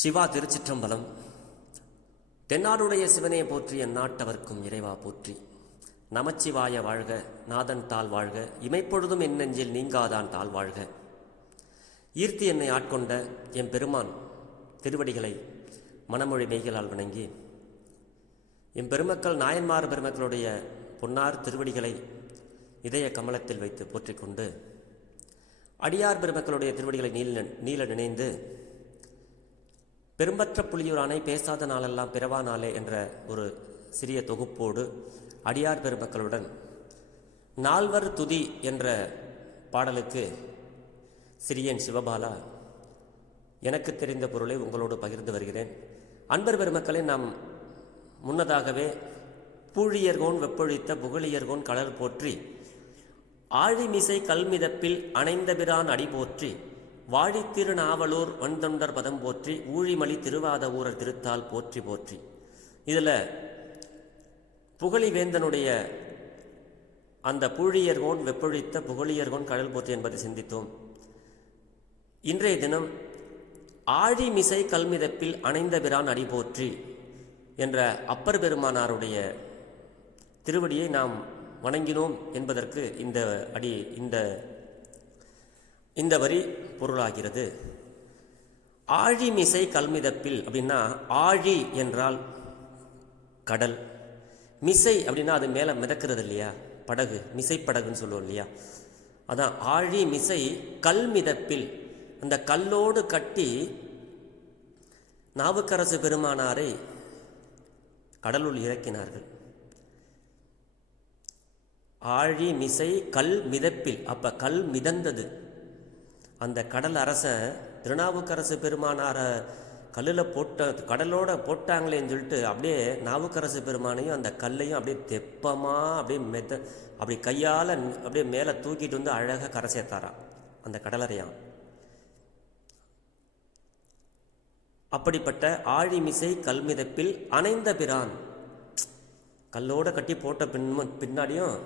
சிவா திருச்சிற்றம்பலம். தென்னாடுடைய சிவனே போற்றி எந்நாட்டவர்க்கும் இறைவா போற்றி. நமச்சிவாய வாழ்க நாதன் தாள் வாழ்க இமைப்பொழுதும் என் நெஞ்சில் நீங்காதான் தாள் வாழ்க. ஈர்த்தி என்னை ஆட்கொண்ட என் பெருமான் திருவடிகளை மனமொழி மெய்களால் வணங்கி என் பெருமக்கள் நாயன்மார் பெருமக்களுடைய பொன்னார் திருவடிகளை இதய கமலத்தில் வைத்து போற்றிக் கொண்டு அடியார் பெருமக்களுடைய திருவடிகளை நீல நீல நினைந்து பெரும்பற்ற புலியூரானை பேசாத நாளெல்லாம் பிறவா நாளே என்ற ஒரு சிறிய தொகுப்போடு அடியார் பெருமக்களுடன் நால்வர் துதி என்ற பாடலுக்கு சிறியன் சிவபாலா எனக்கு தெரிந்த பொருளை உங்களோடு பகிர்ந்து வருகிறேன். அன்பர் பெருமக்களை நாம் முன்னதாகவே பூழியர்கோன் வெப்பொழித்த புகழியர்கோன் கலர் போற்றி ஆழிமிசை கல்மிதப்பில் அணைந்தபிரான் அடி போற்றி வாழித்திரு நாவலூர் வன்தொண்டர் பதம் போற்றி ஊழிமலி திருவாத ஊரர் திருத்தால் போற்றி போற்றி. இதில் புகழிவேந்தனுடைய அந்த புழியர்கோன் வெப்பொழித்த புகழியர்கோன் கடல் போற்றி என்பதை சிந்தித்தோம். இன்றைய தினம் ஆழிமிசை கல்மிதப்பில் அணைந்த பிரான் அடி போற்றி என்ற அப்பர் பெருமானாருடைய திருவடியை நாம் வணங்கினோம் என்பதற்கு இந்த அடி இந்த இந்த வரி பொருளாகிறது. ஆழிமிசை கல்மிதப்பில் அப்படின்னா ஆழி என்றால் கடல். மிசை அப்படின்னா அது மேலே மிதக்கிறது இல்லையா? படகு மிசை படகுன்னு சொல்லுவோம் இல்லையா? அதான் ஆழி மிசை கல் மிதப்பில் அந்த கல்லோடு கட்டி நாவுக்கரசு பெருமானாரை கடலுள் இறக்கினார்கள். ஆழி மிசை கல் மிதப்பில் அப்போ கல் மிதந்தது. அந்த கடல் அரசன் திருநாவுக்கரசு பெருமானார கல்லில் போட்ட கடலோட போட்டாங்களேன்னு சொல்லிட்டு அப்படியே நாவுக்கரசு பெருமானையும் அந்த கல்லையும் அப்படியே தெப்பமாக அப்படியே மெத்த அப்படி கையால் அப்படியே மேலே தூக்கிட்டு வந்து அழகாக கரை சேர்த்தாராம் அந்த கடலறையான் அப்படிப்பட்ட ஆழிமிசை கல்மிதப்பில் அணைந்த பிரான். கல்லோடு கட்டி போட்ட பின் பின்னாடியும்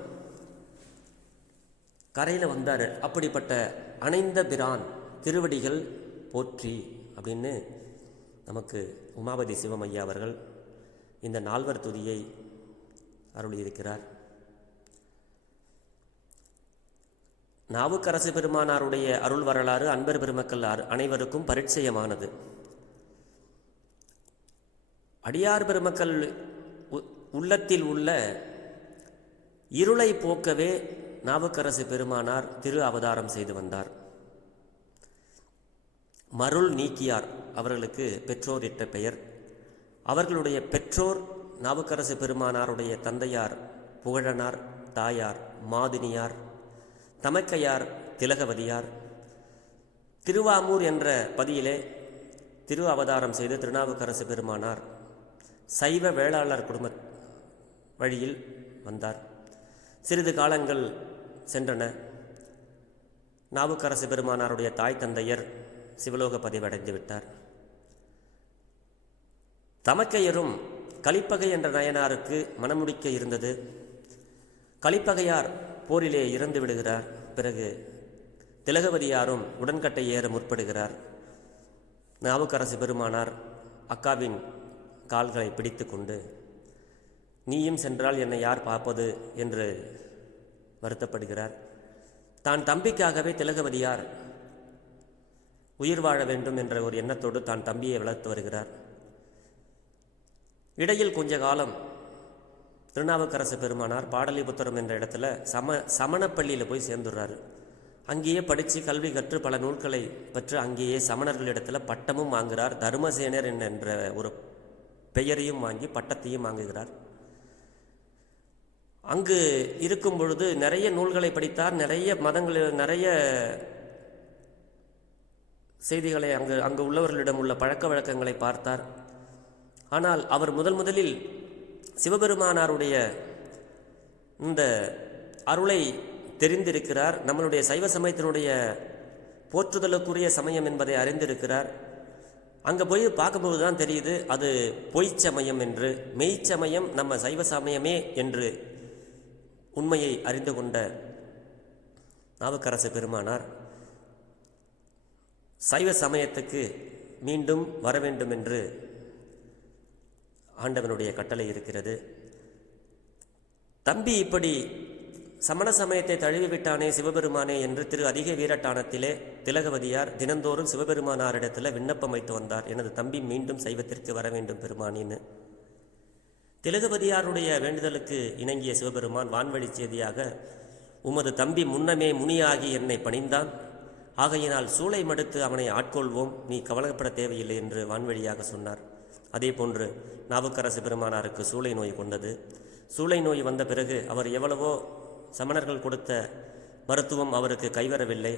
கரையில் வந்தார். அப்படிப்பட்ட அணைந்த பிரான் திருவடிகள் போற்றி அப்படின்னு நமக்கு உமாபதி சிவமையா அவர்கள் இந்த நால்வர் துதியை அருளியிருக்கிறார். நாவுக்கரசு பெருமானாருடைய அருள் வரலாறு அன்பர் பெருமக்கள் அனைவருக்கும் பரிச்சயமானது. அடியார் பெருமக்கள் உள்ளத்தில் உள்ள இருளை போக்கவே நாவுக்கரசு பெருமானார் திரு அவதாரம் செய்து வந்தார். மருள் நீக்கியார் அவர்களுக்கு பெற்றோர் இட்ட பெயர். அவர்களுடைய பெற்றோர் நாவுக்கரசு பெருமானாருடைய தந்தையார் புகழனார் தாயார் மாதினியார் தமக்கையார் திலகவதியார். திருவாமூர் என்ற பதியிலே திரு அவதாரம் செய்து திருநாவுக்கரசு பெருமானார் சைவ வேளாளர் குடும்ப வழியில் வந்தார். சிறிது காலங்கள் சென்றன. நாவுக்கரசு பெருமானாருடைய தாய் தந்தையர் சிவலோக பதிவடைந்து விட்டார். தமக்கையரும் கலிப்பகை என்ற நயனாருக்கு மனமுடிக்க இருந்தது. கலிப்பகையார் போரிலே இறந்து விடுகிறார். பிறகு திலகவதியாரும் உடன்கட்டை ஏற முற்படுகிறார். நாவுக்கரசு பெருமானார் அக்காவின் கால்களை பிடித்து கொண்டு நீயும் சென்றால் என்னை யார் பார்ப்பது? என்று வருத்தப்படுகிறார். தான் தம்பிக்காகவே திலகவதியார் உயிர் வாழ வேண்டும் என்ற ஒரு எண்ணத்தோடு தான் தம்பியை வளர்த்து வருகிறார். இடையில் கொஞ்ச காலம் திருநாவுக்கரசு பெருமானார் பாடலிபுத்திரம் என்ற இடத்துல சம சமணப்பள்ளியில் போய் சேர்ந்துடுறாரு. அங்கேயே படித்து கல்வி கற்று பல நூல்களை பெற்று அங்கேயே சமணர்களிடத்தில் பட்டமும் வாங்குகிறார். தர்மசேனர் என்ற ஒரு பெயரையும் வாங்கி பட்டத்தையும் வாங்குகிறார். அங்கு இருக்கும் பொழுது நிறைய நூல்களை படித்தார் நிறைய மதங்களில் நிறைய செய்திகளை அங்கு அங்கு உள்ளவர்களிடம் உள்ள பழக்க வழக்கங்களை பார்த்தார். ஆனால் அவர் முதல் முதலில் சிவபெருமானாருடைய இந்த அருளை தெரிந்திருக்கிறார். நம்மளுடைய சைவ சமயத்தினுடைய போற்றுதலுக்குரிய சமயம் என்பதை அறிந்திருக்கிறார். அங்கே போய் பார்க்கும்போது தான் தெரியுது அது பொய்ச்சமயம் என்று. மெய்ச்சமயம் நம்ம சைவ சமயமே என்று. உண்மையை அறிந்து கொண்ட நாவுக்கரசு பெருமானார் சைவ சமயத்துக்கு மீண்டும் வர வேண்டும் என்று ஆண்டவனுடைய கட்டளை இருக்கிறது. தம்பி இப்படி சமண சமயத்தை தழுவிவிட்டானே சிவபெருமானே என்று திரு அதிக வீரட்டானத்திலே திலகவதியார் தினந்தோறும் சிவபெருமானாரிடத்தில் விண்ணப்பம் வைத்து வந்தார். எனது தம்பி மீண்டும் சைவத்திற்கு வர வேண்டும் பெருமானின்னு. திலகவதியாருடைய வேண்டுதலுக்கு இணங்கிய சிவபெருமான் வான்வழி செய்தியாக உமது தம்பி முன்னமே முனியாகி என்னை பணிந்தான். ஆகையினால் சூளை மடுத்து அவனை ஆட்கொள்வோம். நீ கவலைப்பட தேவையில்லை என்று வான்வழியாக சொன்னார். அதே போன்று நாவுக்கரசு பெருமானாருக்கு சூளை நோய் கொண்டது. சூளை நோய் வந்த பிறகு அவர் எவ்வளவோ சமணர்கள் கொடுத்த மருத்துவம் அவருக்கு கைவரவில்லை.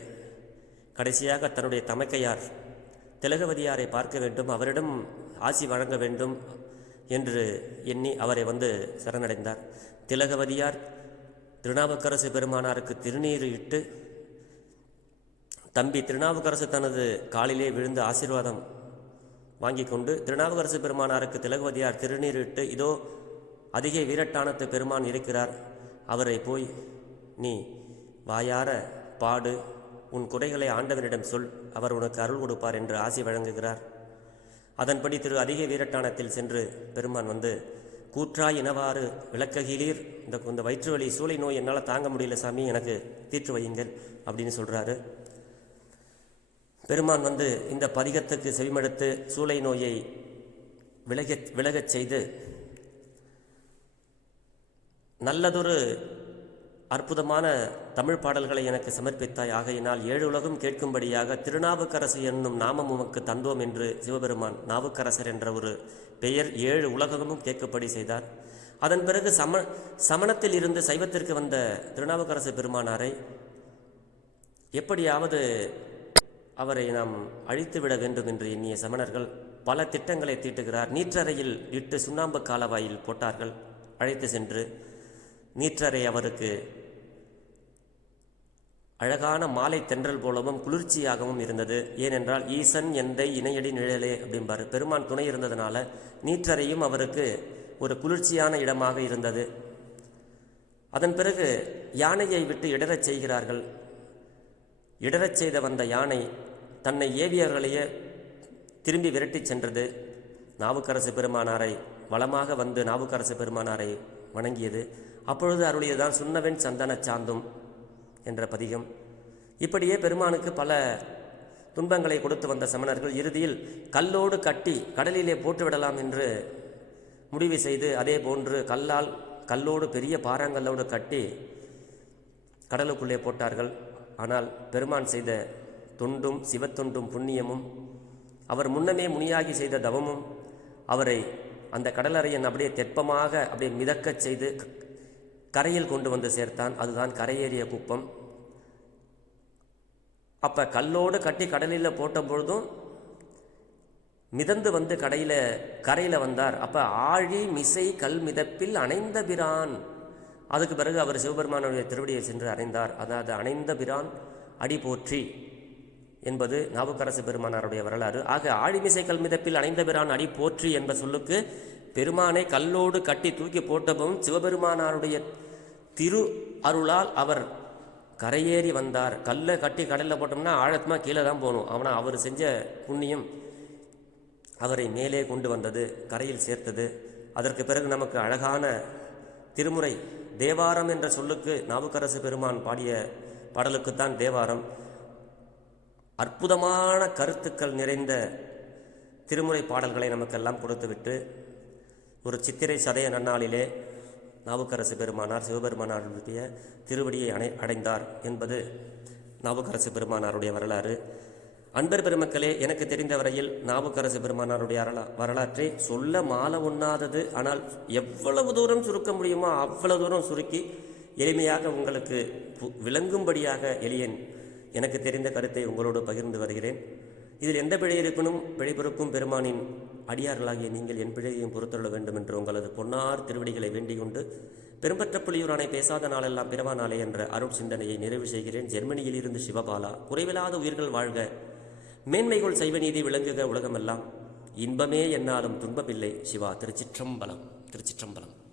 கடைசியாக தன்னுடைய தமக்கையார் திலகவதியாரை பார்க்க வேண்டும். அவரிடம் ஆசி வழங்க வேண்டும். என்று எண்ணி அவரை வந்து சரணடைந்தார். திலகவதியார் திருநாவுக்கரசு பெருமானாருக்கு திருநீர் இட்டு தம்பி திருநாவுக்கரசு தனது காலிலே விழுந்து ஆசீர்வாதம் வாங்கி கொண்டு திருநாவுக்கரசு பெருமானாருக்கு திலகவதியார் திருநீர் இட்டு இதோ அதிக வீரட்டானத்து பெருமான் இருக்கிறார். அவரை போய் நீ வாயார பாடு உன் குறைகளை ஆண்டவனிடம் சொல் அவர் உனக்கு அருள் கொடுப்பார் என்று ஆசி வழங்குகிறார். அதன்படி திரு அதிக வீரட்டானத்தில் சென்று பெருமான் வந்து கூற்றாய் இனவாறு விளக்ககிலீர் இந்த இந்த வயிற்று வலி சூளை நோய் என்னால் தாங்க முடியல சாமி எனக்கு தீர்த்து வையுங்கள் அப்படின்னு சொல்கிறாரு பெருமான் வந்து இந்த பதிகத்துக்கு செவிமடுத்து சூளை நோயை விலக விலகச் செய்து நல்லதொரு அற்புதமான தமிழ் பாடல்களை எனக்கு சமர்ப்பித்தாய். ஆகையினால் ஏழு உலகம் கேட்கும்படியாக திருநாவுக்கரசு என்னும் நாமம் உமக்கு தந்தோம் என்று சிவபெருமான் நாவுக்கரசர் என்ற ஒரு பெயர் ஏழு உலகமும் கேட்கும்படி செய்தார். அதன் பிறகு சம சமணத்தில் இருந்து சைவத்திற்கு வந்த திருநாவுக்கரசு பெருமானாரை எப்படியாவது அவரை நாம் அழித்துவிட வேண்டும் என்று எண்ணிய சமணர்கள் பல திட்டங்களை தீட்டுகிறார். நீற்றறையில் இட்டு சுண்ணாம்பு காலவாயில் போட்டார்கள். அழைத்து சென்று நீற்றறை அவருக்கு. அழகான மாலை தென்றல் போலவும் குளிர்ச்சியாகவும் இருந்தது. ஏனென்றால் ஈசன் எந்தை இணையடி நிழலே அப்படிம்பாரு. பெருமான் துணை இருந்ததுனால நீற்றறையும் அவருக்கு ஒரு குளிர்ச்சியான இடமாக இருந்தது. அதன் பிறகு யானையை விட்டு இடறச் செய்கிறார்கள். இடறச் செய்த வந்த யானை தன்னை ஏவியவர்களையே திரும்பி விரட்டிச் சென்றது. நாவுக்கரசு பெருமானாரை வளமாக வந்து நாவுக்கரசு பெருமானாரை வணங்கியது. அப்பொழுது அருளியதான் சுண்ணவன் சந்தன சாந்தும் என்ற பதிகம். இப்படியே பெருமானுக்கு பல துன்பங்களை கொடுத்து வந்த சமணர்கள் இறுதியில் கல்லோடு கட்டி கடலிலே போட்டுவிடலாம் என்று முடிவு செய்து அதே போன்று கல்லால் கல்லோடு பெரிய பாறாங்கல்லோடு கட்டி கடலுக்குள்ளே போட்டார்கள். ஆனால் பெருமான் செய்த தொண்டும் சிவத்தொண்டும் புண்ணியமும் அவர் முன்னமே முனியாகி செய்த தவமும் அவரை அந்த கடலறையன் அப்படியே தெப்பமாக அப்படியே மிதக்கச் செய்து கரையில் கொண்டு வந்து சேர்த்தான். அதுதான் கரையேறிய குப்பம். அப்போ கல்லோடு கட்டி கடலில் போட்ட பொழுதும் மிதந்து வந்து கடையில் கரையில் வந்தார். அப்போ ஆழி மிசை கல் மிதப்பில் அணைந்த பிரான். அதுக்கு பிறகு அவர் சிவபெருமானுடைய திருவடியை சென்று அணைந்தார். அதாவது அணைந்த பிரான் அடி போற்றி. என்பது நாவுக்கரசு பெருமானாருடைய வரலாறு. ஆக ஆழிமிசை கல்மிதப்பில் அணைந்த பிரான் அடி போற்றி என்ப சொல்லுக்கு பெருமானை கல்லோடு கட்டி தூக்கி போட்டதும் சிவபெருமானாருடைய திரு அருளால் அவர் கரையேறி வந்தார். கல்லை கட்டி கடலில் போட்டோம்னா ஆழத்தமாக கீழே தான் போகணும். ஆனால் அவர் செஞ்ச புண்ணியம் அவரை மேலே கொண்டு வந்தது கரையில் சேர்த்தது. அதற்கு பிறகு நமக்கு அழகான திருமுறை தேவாரம் என்ற சொல்லுக்கு நாவுக்கரசு பெருமான் பாடிய பாடலுக்குத்தான் தேவாரம். அற்புதமான கருத்துக்கள் நிறைந்த திருமுறை பாடல்களை நமக்கெல்லாம் கொடுத்துவிட்டு ஒரு சித்திரை சதய நன்னாளிலே நாவுக்கரசு பெருமானார் சிவபெருமானாருடைய திருவடியை அடை அடைந்தார் என்பது நாவுக்கரசு பெருமானாருடைய வரலாறு. அன்பர் பெருமக்களே எனக்கு தெரிந்த வரையில் நாவுக்கரசு பெருமானாருடைய அரலா வரலாற்றை சொல்ல மால உண்ணாதது ஆனால் எவ்வளவு தூரம் சுருக்க முடியுமோ அவ்வளவு தூரம் சுருக்கி எளிமையாக உங்களுக்கு பு- விளங்கும்படியாக எளியன் எனக்கு தெரிந்த கருத்தை உங்களோடு பகிர்ந்து வருகிறேன். இதில் எந்த பிழை இருப்பினும் பிழை பொறுக்கும் பெருமானின் அடியார்களாகிய நீங்கள் என் பிழையையும் பொறுத்தொள்ள வேண்டும் என்று உங்களது பொன்னார் திருவடிகளை வேண்டிக் கொண்டு பெரும்பற்ற புலியூரானை பேசாத நாளெல்லாம் பிறவா நாளே என்ற அருள் சிந்தனையை நிறைவு செய்கிறேன். ஜெர்மனியில் இருந்து சிவபாலா குறைவில்லாத உயிர்கள் வாழ்க. மேன்மைகள் செய்வ நீதி விளங்குக உலகமெல்லாம். இன்பமே என்னாலும் துன்பமில்லை. சிவா திருச்சிற்றம்பலம் திருச்சிற்றம்பலம்.